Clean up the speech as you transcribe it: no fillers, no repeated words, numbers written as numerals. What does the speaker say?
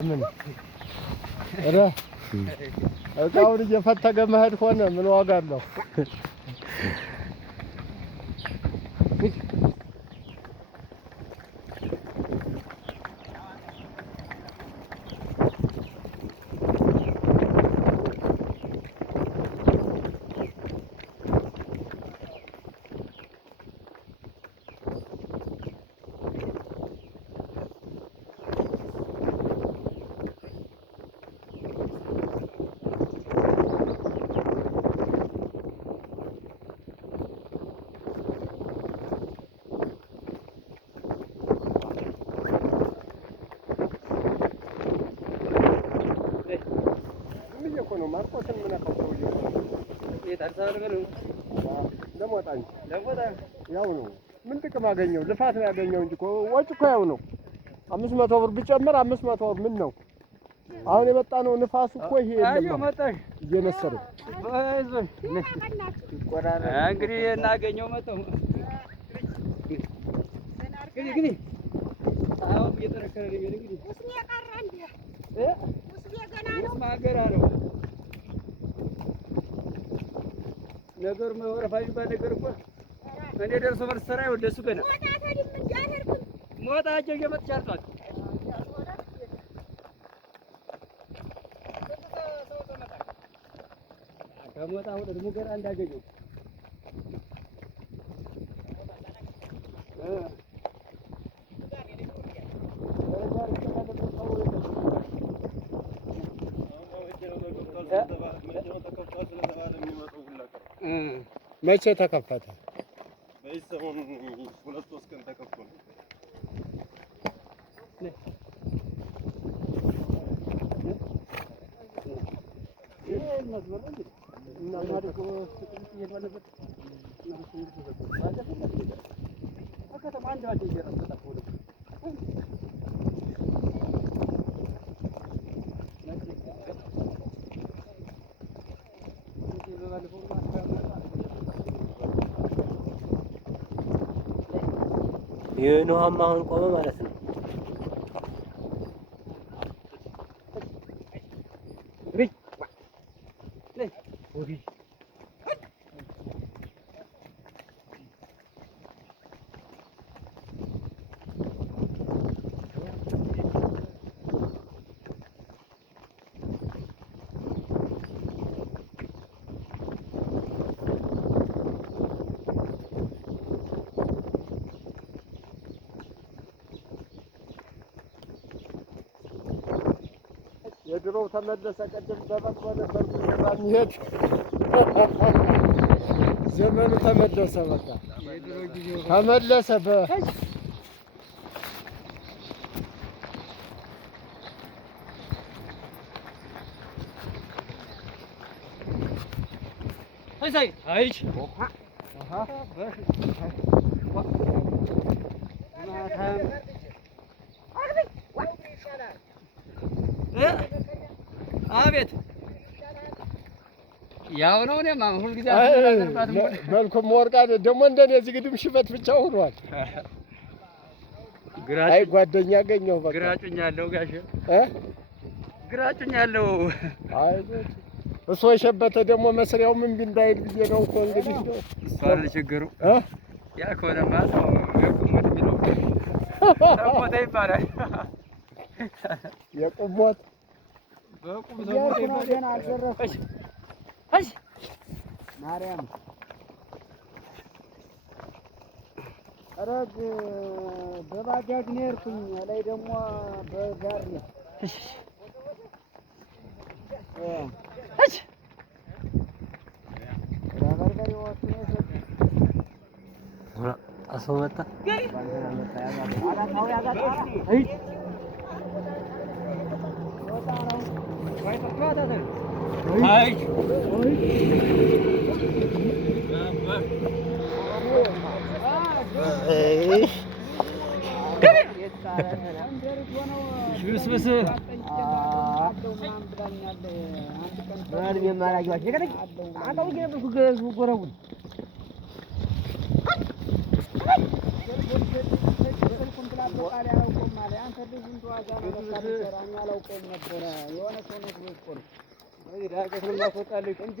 ምን እረ እቃውን እየፈተገ መሄድ ሆነ ምን ዋጋ አለው? ነው ማርቆትን ምን አፈቀው ያው ነው ምን ጥቅም አገኘው? ልፋት ነው ያገኘው እንጂ ወጭ እኮ ያው ነው። 500 ብር ቢጨመር 500 ብር ምን ነው? አሁን የመጣ ነው ንፋሱ እኮ ይሄ የለም እየነሰረ እንግዲህ እናገኘው መጣው እንግዲህ አሁን እየተረከረ ነው እንግዲህ ወስኔ ያቀራ እንዴ ወስኔ ገና ነው ማገራ ነው ነገር መወረፋይ ባደገር እኮ እኔ ደርሶ መርሰራ ወደሱ ገና ሞታቸው እየመጣቻርቷል ከሞታ ወደ ሙገራ እንዳገኘው መቼ ተከፈተ? በይሰሞን 2-3 ቀን ተከፍቶ ነው። የኖሃማ አሁን ቆመ ማለት ነው። የድሮው ተመለሰ። ቀደም በበቅሎ ነበር የሚሄድ ዘመኑ ተመለሰ። በቃ ተመለሰ። አቤት ያው ነው እኔማ ሁሉ ጊዜ መልኩም ወርቃ ደግሞ እንደኔ እዚህ ግድም ሽበት ብቻ ሆኗል። አይ ጓደኛ አገኘው በቃ ግራጩኛለሁ ጋሼ ግራጩኛለሁ። አይ እሱ የሸበተ ደግሞ መስሪያው ምን ቢንዳይል ብዬ ነው እኮ እንግዲህ እሷን ችግሩ ያ ከሆነማ ነው የቁሞት የሚለው ተሞተ ይባላል። የቁሞት በቁም ተሞተ ይባላል። እሺ ማርያም ረግ በባጃጅ ነው የሄድኩኝ ላይ ደግሞ በጋር ነው። እሺ እሺ በርበሬ ወጥ ነው አሰው መጣ አይ ሽብስብስ ቃል ያላውቀውም አለ። አንተ ልጅ እንደዋዛ ነው ለካ አላውቀውም ነበረ። የሆነ ሰው ነው እኮ ነው። ዳገት ነው ማስወጣልኝ እንጂ